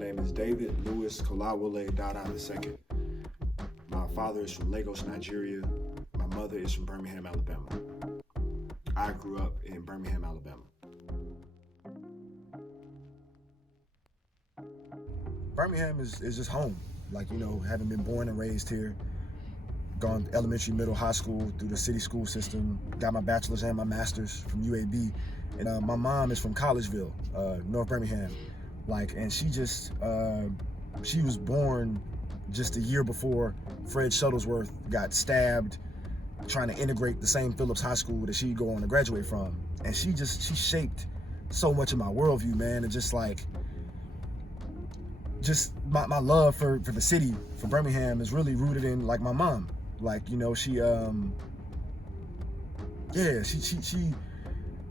name is David Lewis Kolawole Dada II. My father is from Lagos, Nigeria. My mother is from Birmingham, Alabama. I grew up in Birmingham, Alabama. Birmingham is just home. Like, you know, having been born and raised here, gone elementary, middle, high school through the city school system, got my bachelor's and my master's from UAB. And my mom is from Collegeville, North Birmingham. And she was born just a year before Fred Shuttlesworth got stabbed trying to integrate the same Phillips High School that she'd go on to graduate from. And she shaped so much of my worldview, man. And just my love for the city, for Birmingham, is really rooted in like my mom. Like, you know, she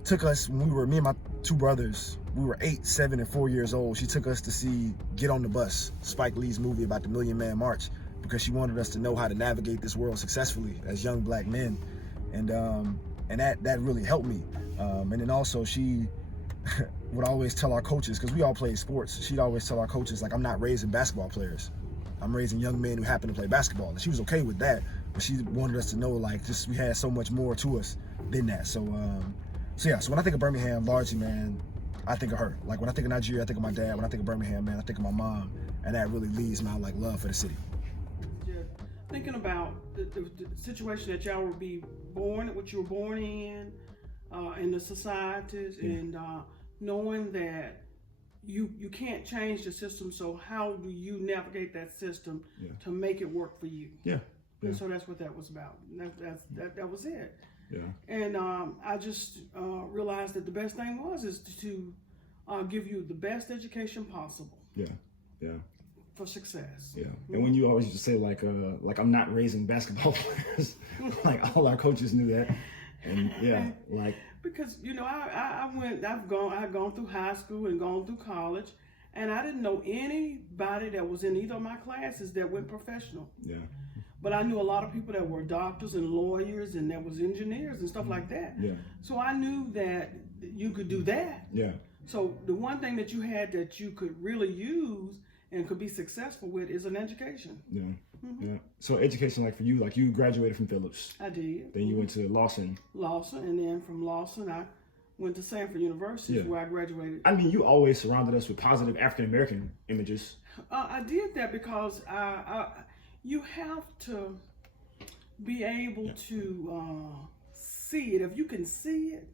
took us when we were, me and my two brothers, we were 8, 7, and 4 years old. She took us to see Get on the Bus, Spike Lee's movie about the Million Man March, because she wanted us to know how to navigate this world successfully as young black men. And that really helped me. And then also she would always tell our coaches, because we all played sports, she'd always tell our coaches, like, I'm not raising basketball players. I'm raising young men who happen to play basketball. And she was okay with that, but she wanted us to know, like, just we had so much more to us than that. So when I think of Birmingham, largely, man, I think of her. Like, when I think of Nigeria, I think of my dad. When I think of Birmingham, man, I think of my mom. And that really leads my, like, love for the city. Yeah. Thinking about the situation that y'all would be born, what you were born in the societies, and knowing that you can't change the system, so how do you navigate that system to make it work for you? Yeah. And so that's what that was about. That was it. Yeah. And I just realized that the best thing is to give you the best education possible. Yeah. Yeah. For success. Yeah. And when you always used to say like I'm not raising basketball players, like all our coaches knew that. And yeah, like, because, you know, I've gone through high school and gone through college, and I didn't know anybody that was in either of my classes that went professional. Yeah. But I knew a lot of people that were doctors and lawyers and that was engineers and stuff like that. Yeah. So I knew that you could do that. Yeah. So the one thing that you had that you could really use and could be successful with is an education. Yeah. Mm-hmm. Yeah. So education, like for you, like you graduated from Phillips. I did. Then you went to Lawson. And then from Lawson, I went to Sanford University, where I graduated. I mean, you always surrounded us with positive African American images. I did that because you have to be able to see it. If you can see it,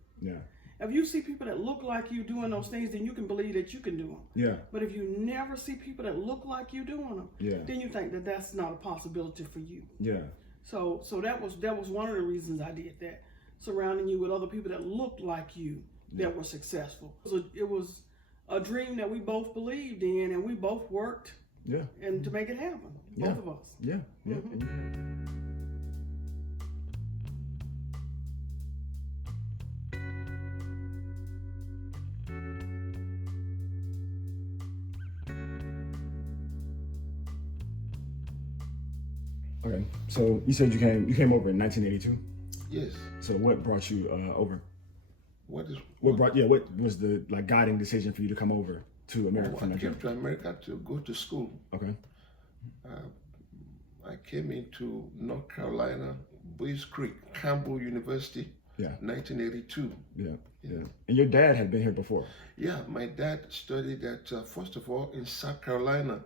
if you see people that look like you doing those things, then you can believe that you can do them. Yeah. But if you never see people that look like you doing them, then you think that that's not a possibility for you. Yeah. So that was one of the reasons I did that, surrounding you with other people that looked like you that were successful. So it was a dream that we both believed in, and we both worked and to make it happen. Both of us. Yeah. Yeah. Mm-hmm. Okay, so you said you came over in 1982. Yes. So what brought you over? What was the guiding decision for you to come over to America from I Nigeria? came to America to go to school. Okay. I came into North Carolina, Boys Creek, Campbell University. 1982. Yeah. And your dad had been here before. Yeah, my dad studied at first of all in South Carolina.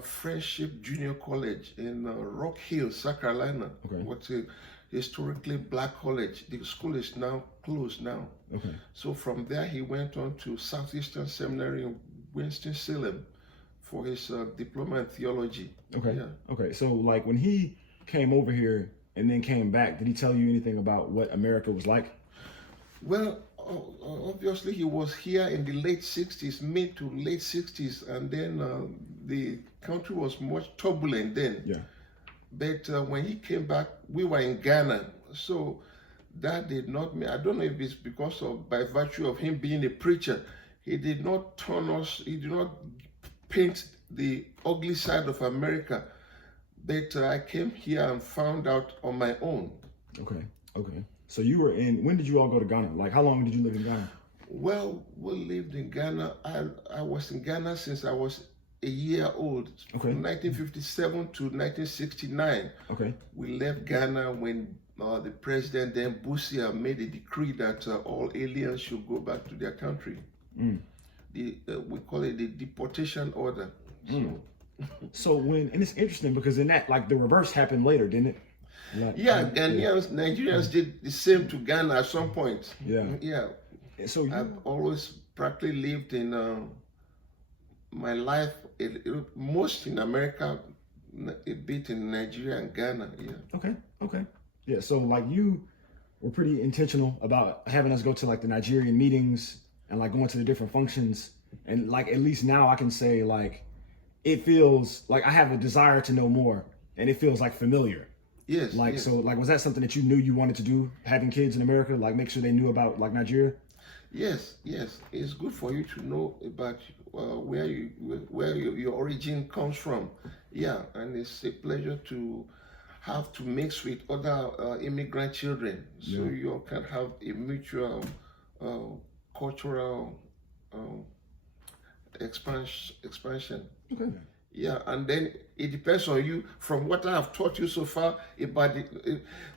Friendship Junior College in Rock Hill, South Carolina. Okay. What's a historically black college. The school is now closed now. Okay. So from there he went on to Southeastern Seminary in Winston-Salem for his diploma in theology. Okay. Yeah. Okay. So like when he came over here and then came back, did he tell you anything about what America was like? Well, obviously he was here in the late 60s, mid to late 60s, and then the country was much turbulent then. Yeah. But when he came back, we were in Ghana. So that did not mean, I don't know if it's because of, by virtue of him being a preacher, he did not turn us, he did not paint the ugly side of America. But I came here and found out on my own. Okay. So you were when did you all go to Ghana? Like how long did you live in Ghana? Well, we lived in Ghana. I was in Ghana since I was a year old. Okay. From 1957 to 1969. Okay. We left Ghana when the president then Busia made a decree that all aliens should go back to their country. We call it the deportation order. So and it's interesting because in that, like, the reverse happened later, didn't it? Like, Nigerians did the same to Ghana at some point. Yeah. So I've always practically lived in my life, most in America, a bit in Nigeria and Ghana. Yeah. Okay. Yeah. So like you were pretty intentional about having us go to like the Nigerian meetings and like going to the different functions, and like at least now I can say like it feels like I have a desire to know more, and it feels like familiar. Yes. Like, yes. so like, was that something that you knew you wanted to do, having kids in America, like make sure they knew about like Nigeria? Yes. It's good for you to know about where your origin comes from. Yeah, and it's a pleasure to have to mix with other immigrant children, so you can have a mutual cultural expansion. Okay. Yeah, and then it depends on you. From what I have taught you so far about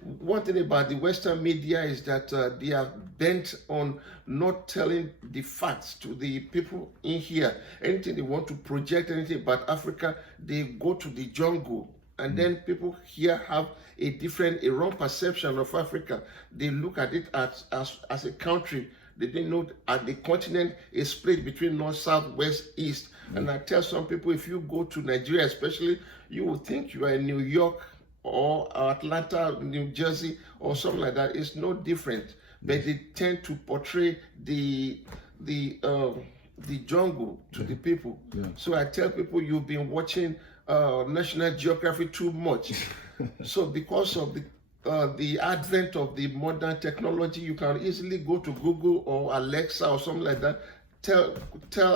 one thing about the Western media is that they are bent on not telling the facts to the people in here. Anything they want to project, anything about Africa, they go to the jungle, and then people here have a wrong perception of Africa. They look at it as a country. They didn't know that the continent is split between north, south, west, east. And I tell some people, if you go to Nigeria especially, you would think you are in New York or Atlanta, New Jersey, or something like that. It's no different. But they tend to portray the jungle to the people. So I tell people, you've been watching National Geography too much. So because of the advent of the modern technology, you can easily go to Google or Alexa or something like that. Tell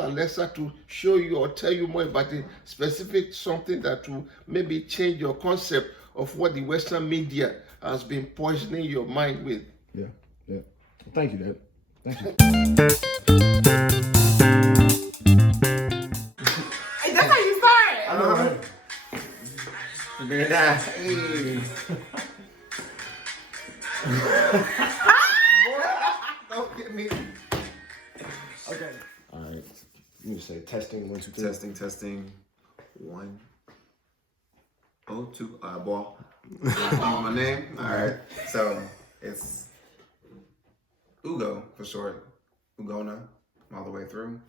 Alexa to show you or tell you more about the specific something that will maybe change your concept of what the Western media has been poisoning your mind with. Yeah. Thank you, Dad. Thank you. Hey, that's how you started. I know, right? Very nice. Hey. Don't get me. Okay. All right. You say testing 1, 2, 3. Testing. 1. 0, 2. Ball. My name. All right. So it's Ugo for short. Ugona, all the way through.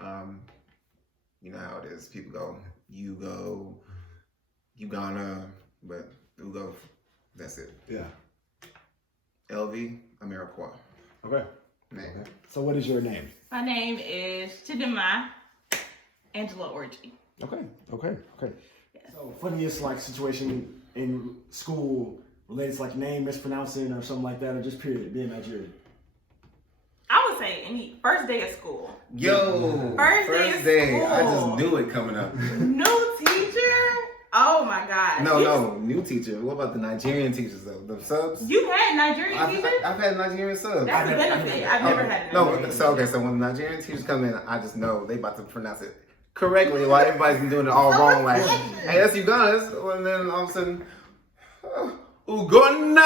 You know how it is. People go Ugo, Ugana, but Ugo. That's it. Yeah. LV Ameriqua. Okay. Name. Okay. So what is your name? My name is Chidima Angela Orji. Okay. So funniest like situation in school related to like name mispronouncing or something like that, or just period being Nigerian? I would say any first day of school. Yo. First day of school. I just knew it coming up. New teacher. Oh my God. No, new teacher. What about the Nigerian teachers though? The subs? You had Nigerian teachers? I've had Nigerian subs. That's a benefit. I've never had a Nigerian teacher. So when the Nigerian teachers come in, I just know they about to pronounce it correctly while everybody's been doing it all wrong. Like, hey, that's Uganda. And then all of a sudden, Uganda.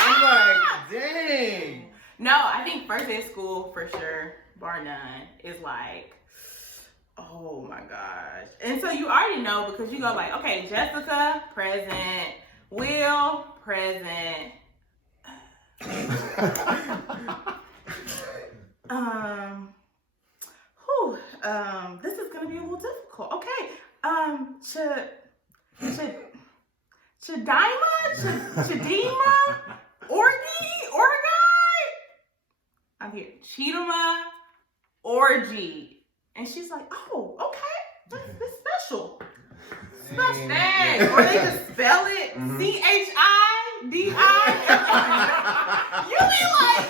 I'm like, dang. No, I think first day of school for sure, bar none, is like, oh my gosh. And so you already know because you go like, okay, Jessica, present. Will, present. This is gonna be a little difficult. Okay. Chidima, Orgai. I'm here. Chidima, Orgy. And she's like, oh, okay. That's special. Dang. Or they just spell it Chidima. You be like,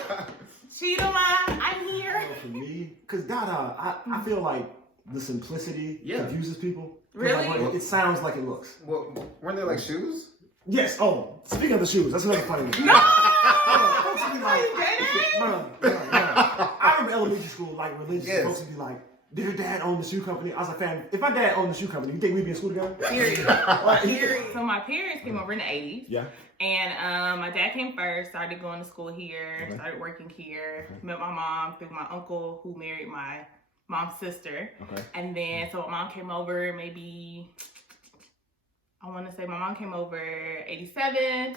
Chidima, I'm here. For me, because Dada, I feel like the simplicity confuses people. Really? Like, it sounds like it looks. Well, weren't they like shoes? Yes. Oh, speaking of the shoes, that's another funny one. No! Folks would be like, no. I remember elementary school, like religious folks would be like, did your dad own the shoe company? I was like, fam, if my dad owned the shoe company, you think we'd be in school together? Period. Period. So my parents came over in the 80s. Yeah. And my dad came first, started going to school here, Okay. started working here, met my mom through my uncle who married my mom's sister. Okay. And then, so my mom came over maybe, I want to say my mom came over 87.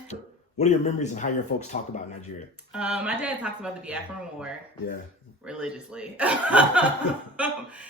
What are your memories of how your folks talk about Nigeria? My dad talks about the Biafran War Yeah. religiously.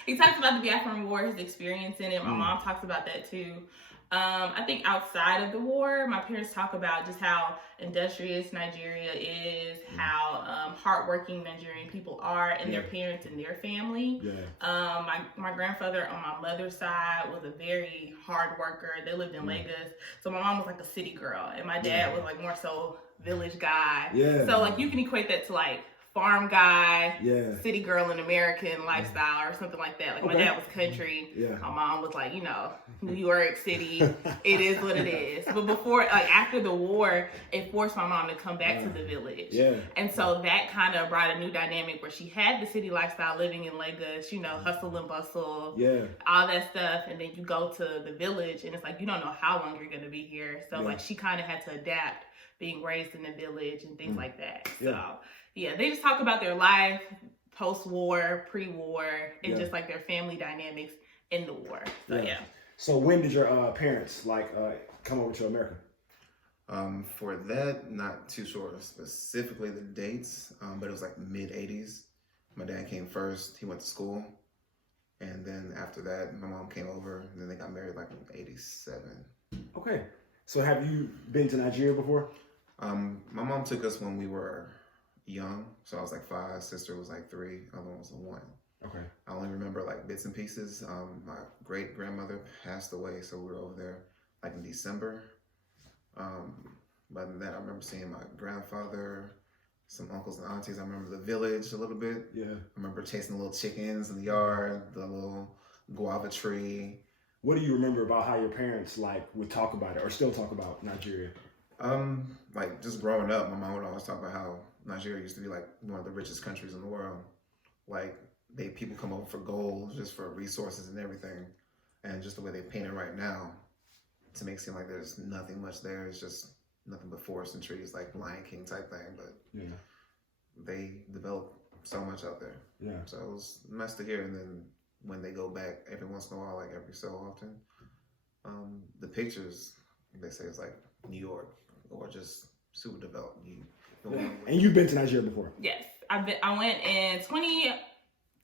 He talks about the Biafran War, his experience in it. My mom talks about that too. I think outside of the war, my parents talk about just how industrious Nigeria is, how hardworking Nigerian people are, and their parents and their family. Yeah. My grandfather on my mother's side was a very hard worker. They lived in Lagos, so my mom was like a city girl, and my dad was like more so village guy. Yeah. So like you can equate that to like farm guy, Yeah. city girl in American lifestyle or something like that. Like my Okay. dad was country. Yeah. My mom was like, you know, New York City. It is what it is. But before, like after the war, it forced my mom to come back to the village. Yeah. And so that kind of brought a new dynamic where she had the city lifestyle living in Lagos, you know, hustle and bustle, Yeah. all that stuff. And then you go to the village and it's like, you don't know how long you're going to be here. So like she kind of had to adapt being raised in the village and things like that. So yeah, they just talk about their life, post-war, pre-war, and just like their family dynamics in the war. So yeah. So when did your parents come over to America? For that, not too sure specifically the dates, but it was like mid-80s. My dad came first, he went to school. And then after that, my mom came over, and then they got married like in 87. Okay. So have you been to Nigeria before? My mom took us when we were young, so I was like 5, sister was like 3, other one was 1. Okay. I only remember like bits and pieces. My great grandmother passed away, so we were over there like in December. But then I remember seeing my grandfather, some uncles and aunties. I remember the village a little bit. Yeah. I remember tasting the little chickens in the yard, the little guava tree. What do you remember about how your parents would talk about it or still talk about Nigeria? Like just growing up, my mom would always talk about how Nigeria used to be like one of the richest countries in the world. Like people come over for gold, just for resources and everything. And just the way they paint it right now to make it seem like there's nothing much there. It's just nothing but forest and trees, like Lion King type thing. But they develop so much out there. Yeah. So it was nice to hear. And then when they go back every once in a while, like every so often, the pictures, they say it's like New York or just super developed. And you've been to Nigeria before? Yes. I went in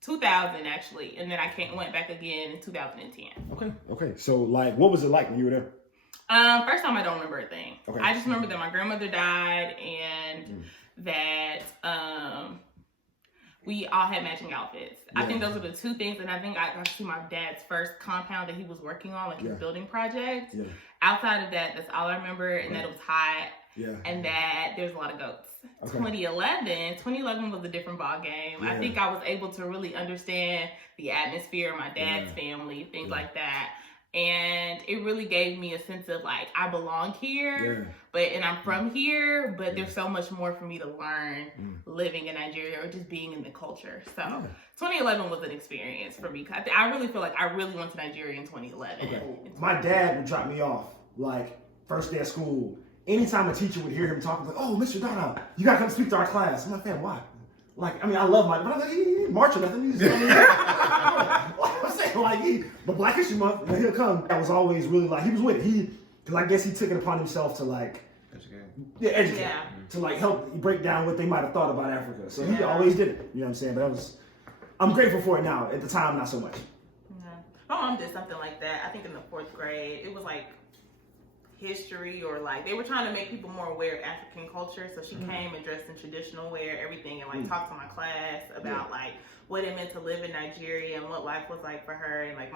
2000 actually, and then I went back again in 2010. Okay. So what was it like when you were there? First time I don't remember a thing. Okay. I just remember that my grandmother died and that we all had matching outfits. I think those are the two things, and I think I got to see my dad's first compound that he was working on, like his building project. Yeah. Outside of that, that's all I remember, and that it was hot. Yeah. And that there's a lot of goats. Okay. 2011 was a different ball game. Yeah. I think I was able to really understand the atmosphere, my dad's family, things like that. And it really gave me a sense of like, I belong here, and I'm from here, but there's so much more for me to learn living in Nigeria or just being in the culture. So 2011 was an experience for me. I really feel like I really went to Nigeria in 2011. Okay. My dad would drop me off first day of school. Anytime a teacher would hear him talking, like, "Oh, Mr. Donna, you gotta come speak to our class." I'm like, "Man, why?" I love but I'm like, he ain't marching nothing. He's just I'm saying, but Black History Month, he'll come. I was always really he was with it. Because I guess he took it upon himself to educate, to help break down what they might have thought about Africa. So he always did it. You know what I'm saying? But I'm grateful for it now. At the time, not so much. Yeah. My mom did something like that. I think in the 4th grade, it was history or they were trying to make people more aware of African culture. So she came and dressed in traditional wear, everything, and talked to my class about what it meant to live in Nigeria and what life was like for her. And my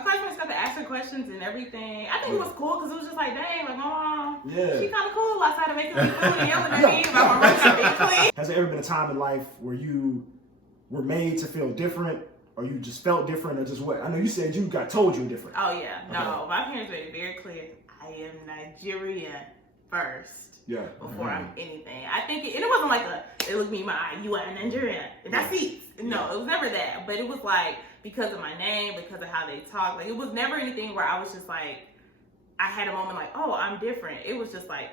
classmates got to ask her questions and everything. I think it was cool because it was just dang, my mom, she kind of cool outside of making me food and yelling at me about my room being clean. Has there ever been a time in life where you were made to feel different, or you just felt different, or just what? I know you said you got told you were different. Oh yeah, no, my parents made it very clear. I am Nigerian first. Yeah. Before I'm anything. I think it wasn't like they look me in my eye, you are Nigerian. And that's it. No, it was never that. But it was like because of my name, because of how they talk. Like it was never anything where I was just like, I had a moment like, oh, I'm different. It was just like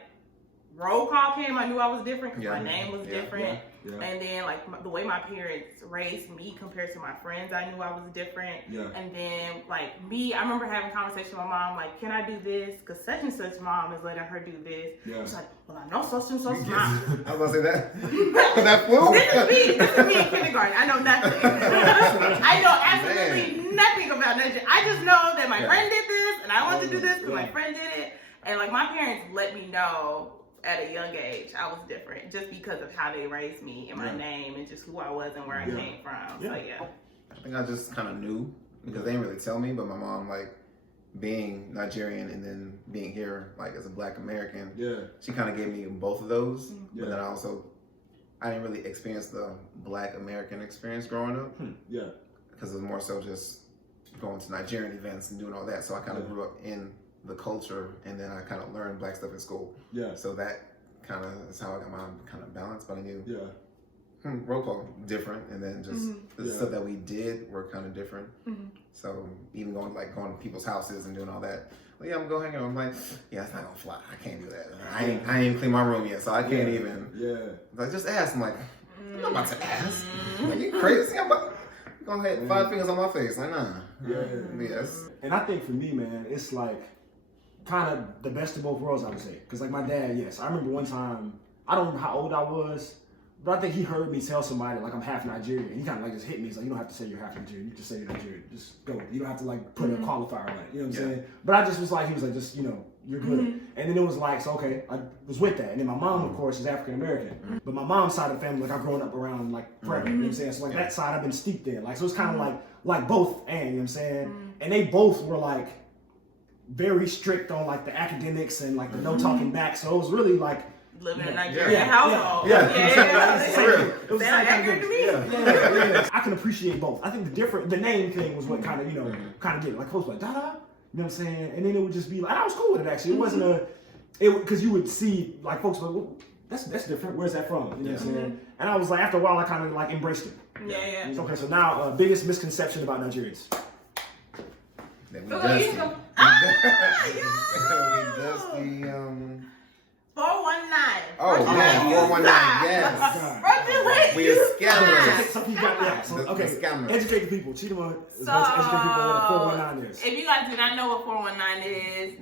roll call came, I knew I was different because my name was different. Yeah. And then like the way my parents raised me compared to my friends, I knew I was different. Yeah. And then like me, I remember having a conversation with my mom, like, can I do this? Because such and such mom is letting her do this. Yeah. She's like, well, I know such and such mom. I was gonna say that. That flew. This is me in kindergarten. I know nothing. I know absolutely nothing about Nigeria. I just know that my friend did this, and I want to do this because my friend did it. And like my parents let me know at a young age I was different just because of how they raised me and my name and just who I was and where I came from. So I think I just kind of knew because they didn't really tell me, but my mom, like being Nigerian and then being here like as a Black American, she kind of gave me both of those. But then I didn't really experience the Black American experience growing up. Because it was more so just going to Nigerian events and doing all that. So I kind of grew up in the culture, and then I kind of learned Black stuff in school. So that kind of is how I got my kind of balance. But I knew, roll call different, and then just the stuff that we did were kind of different. So even going to people's houses and doing all that. Well, I'm going hang out. I'm like, it's not gonna fly. I can't do that. I ain't even clean my room yet, so I can't even. Like just ask. I'm like, I'm not about to ask. Like you crazy? I'm about to go ahead 5 fingers on my face. Like nah. Yes. And I think for me, man, it's like kind of the best of both worlds, I would say. Because like my dad, I remember one time, I don't remember how old I was, but I think he heard me tell somebody like I'm half Nigerian. He kind of like just hit me. He's like, you don't have to say you're half Nigerian. You just say you're Nigerian. Just go. You don't have to like put a qualifier on it. You know what I'm saying? But I just was like, he was like, just, you're good. And then it was like, so okay, I was with that. And then my mom, of course, is African American. But my mom's side of the family, like I've grown up around like prep. You know what I'm saying? So like that side I've been steeped in. Like, so it's kind of like both, and you know what I'm saying? And they both were like very strict on like the academics and like the no talking back. So it was really like living in a Nigerian household. It was like accurate to me. I can appreciate both. I think the name thing was what kind of get it. Like folks were like, da-da. You know what I'm saying? And then it would just be like, I was cool with it actually. It wasn't because you would see like folks like, well, that's different. Where's that from? You know what I'm saying? And I was like, after a while, I kind of like embraced it. Okay, so now biggest misconception about Nigerians. That we dusty. We dusty. 419. Oh, yeah, 419. Yes. We are scammers. Some people got educate the people. Chidema is going to educate people on what 419 is. If you guys do not know what 419 is,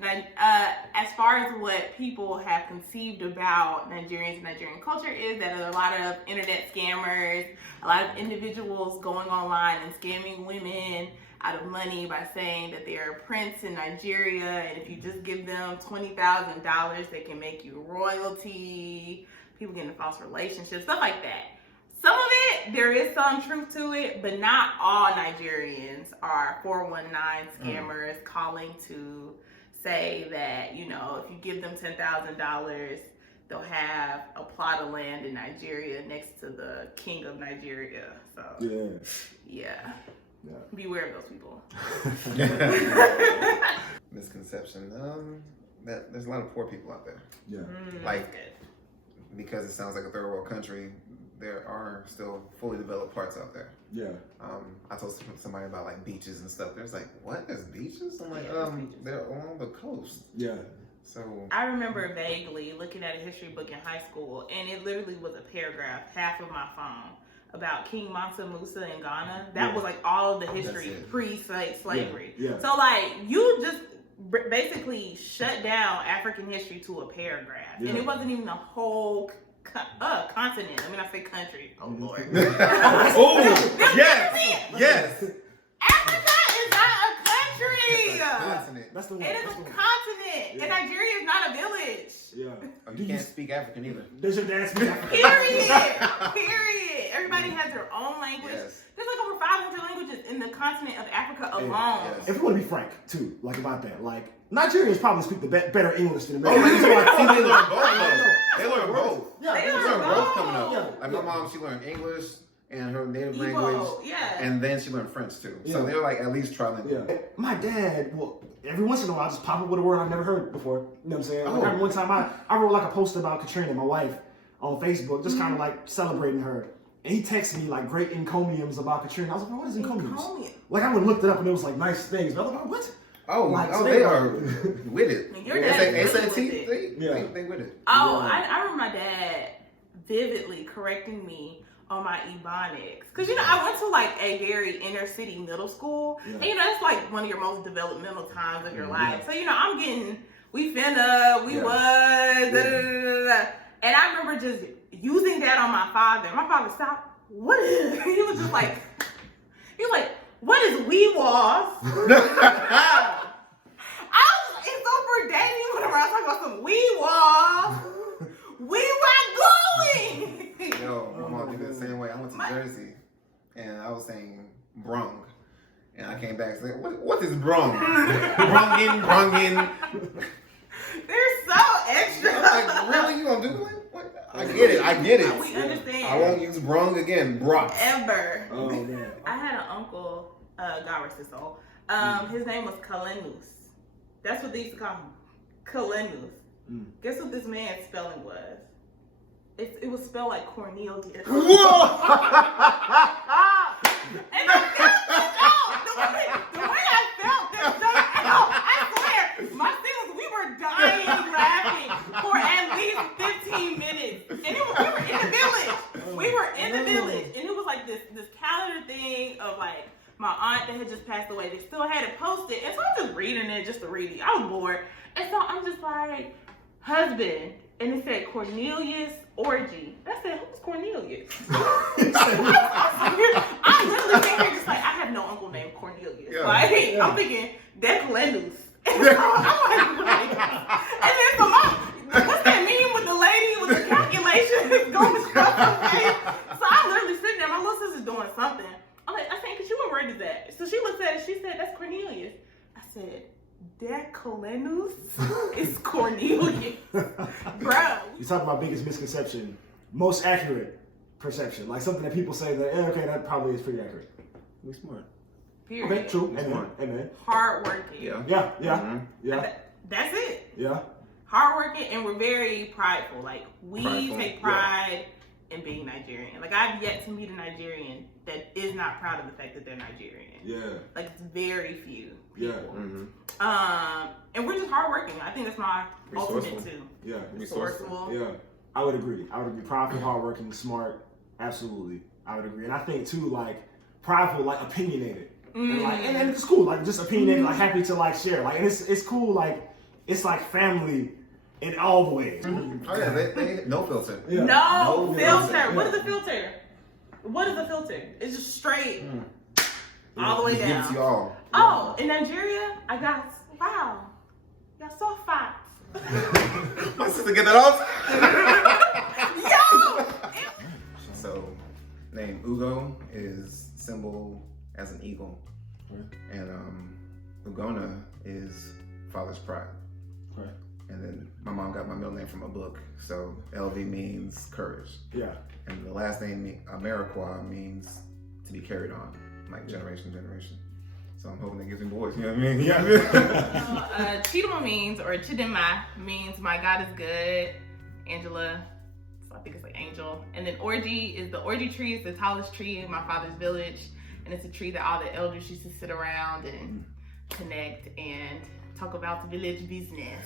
as far as what people have conceived about Nigerians and Nigerian culture is that there are a lot of internet scammers, a lot of individuals going online and scamming women out of money by saying that they're a prince in Nigeria, and if you just give them $20,000, they can make you royalty. People get into false relationships, stuff like that. Some of it, there is some truth to it, but not all Nigerians are 419 scammers calling to say that, if you give them $10,000, they'll have a plot of land in Nigeria next to the king of Nigeria. So, yeah. Beware of those people. Misconception. That there's a lot of poor people out there. Because it sounds like a third world country, there are still fully developed parts out there. I told somebody about like beaches and stuff. There's like, what? There's beaches? I'm like, they're along the coast. So I remember vaguely looking at a history book in high school, and it literally was a paragraph, half of my phone, about King Mansa Musa in Ghana. That was like all of the history pre-slavery. So like you just basically shut down African history to a paragraph, and it wasn't even a whole continent. I mean, I say country. Oh Lord. Yes. Africa is not a country. That's the one. It is a continent, and Nigeria is not a village. You can't speak African either. Does your dad speak African? Period. Everybody has their own language. There's like over 500 languages in the continent of Africa alone. If we want to be frank, too, like about that, like Nigerians probably speak the better English than Americans. They learn both. They learn both. They learn both coming up. Like my mom, she learned English, and her native Igbo, language. yeah. And then she learned French too. So Yeah. they were like at least trilingual. Yeah. My dad, well, every once in a while, I just pop up with a word I've never heard before. You know what I'm saying? Like, I remember one time I wrote like a post about Katrina, my wife, on Facebook, just kind of like celebrating her. And he texted me like great encomiums about Katrina. I was like, what is encomiums? Encomium. Like, I would have looked it up and it was like nice things. But I was like, what? Oh, Like, so they they are like- with it. I mean, your dad is really SAT, with it. they with it. Oh, Yeah. I remember my dad vividly correcting me on my Ebonics. Because, you know, I went to like a very inner city middle school. Yeah. And, you know, it's like one of your most developmental times of your Yeah. life. So, you know, I'm getting, we finna, we Yeah. was, da, da, da, da, da. And I remember just using that on my father. My father stopped. What is, he was just like, what is we was? It's so for Danny whenever I talk about some we was. We were going. Yo, my mom did it the same way. I went to Jersey, and I was saying brung, and I came back saying, what is brung? brungin. They're so extra. I was like, really? You gonna do it? What? I get it. We understand. I won't use brung again. Brock. Ever. Oh, man. I had an uncle, God rest his soul. His name was Kalenus. That's what they used to call him. Kalenus. Guess what this man's spelling was? It was spelled like Cornelius. Whoa! And I felt the way I felt I swear, my siblings, we were dying laughing for at least 15 minutes. And we were in the village. And it was like this calendar thing of like my aunt that had just passed away. They still had it posted. And so I'm just reading it just to read it. I was bored. And so I'm just like, husband. And it said Cornelius Orgy. I said, who's Cornelius? I'm literally thinking just like, I have no uncle named Cornelius. Yeah. Like, Yeah. I'm thinking, Declenus. And so I'm like, and then so what's that mean with the lady with the calculations going across her face? So I'm literally sitting there, my little sister's doing something. I'm like, I think, cause what word is that? So she looked at it, she said, that's Cornelius. I said, Declenus is Cornelius. Bro. You talk about biggest misconception, most accurate perception, like something that people say that, okay, that probably is pretty accurate. We're smart. Period. Okay, true. Smart. Amen. Amen. Hard working. Yeah. Yeah, yeah, Mhm. yeah, That's it. yeah. Hard working, and we're very prideful. Like, we Prideful, take pride in being Nigerian. Like, I've yet to meet a Nigerian that is not proud of the fact that they're Nigerian. Yeah. Like, it's very few Yeah. people. Mm-hmm. And we're just hardworking. I think that's my Resourceful. ultimate too. Yeah. Resourceful. Yeah. I would agree. Prideful, hardworking, smart. Absolutely. I would agree. And I think too, like, prideful, like opinionated. And, like, and it's cool, like just opinionated, like happy to like share. Like, and it's cool, like it's like family in all the ways. Oh yeah, they no filter. Yeah. No No filter. filter. What is a filter? What is a filter? It's just straight all the way Just down. gives you all. Oh, in Nigeria, I got, wow, y'all so fat. My sister get that off. Yo! So, name Ugo is symbol as an eagle, and Ugona is father's pride. Right. And then my mom got my middle name from a book, so LV means courage, Yeah. and the last name Ameriqua means to be carried on, like generation to generation. So I'm hoping that gives me boys. You know what I mean? Yeah. Chidima means, or Chidima means my God is good. Angela, so I think it's like angel. And then Orgy is the Orgy tree is the tallest tree in my father's village. And it's a tree that all the elders used to sit around and connect and talk about the village business,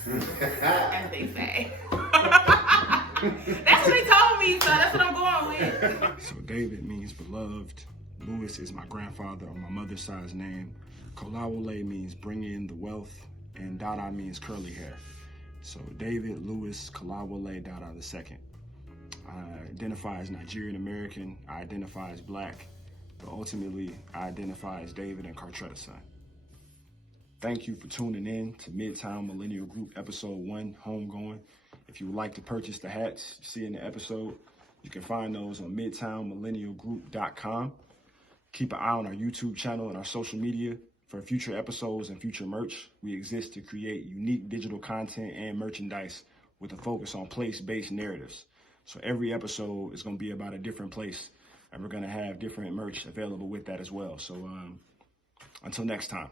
as they say. That's what they told me, so that's what I'm going with. So David means beloved. Lewis is my grandfather on my mother's side's name. Kolawole means bring in the wealth, and Dada means curly hair. So David Lewis Kolawole Dada II. I identify as Nigerian American. I identify as black, but ultimately I identify as David and Cartreta's son. Thank you for tuning in to Midtown Millennial Group Episode 1, Homegoing. If you would like to purchase the hats you see in the episode, you can find those on midtownmillennialgroup.com. Keep an eye on our YouTube channel and our social media for future episodes and future merch. We exist to create unique digital content and merchandise with a focus on place-based narratives. So every episode is going to be about a different place, and we're going to have different merch available with that as well. So until next time.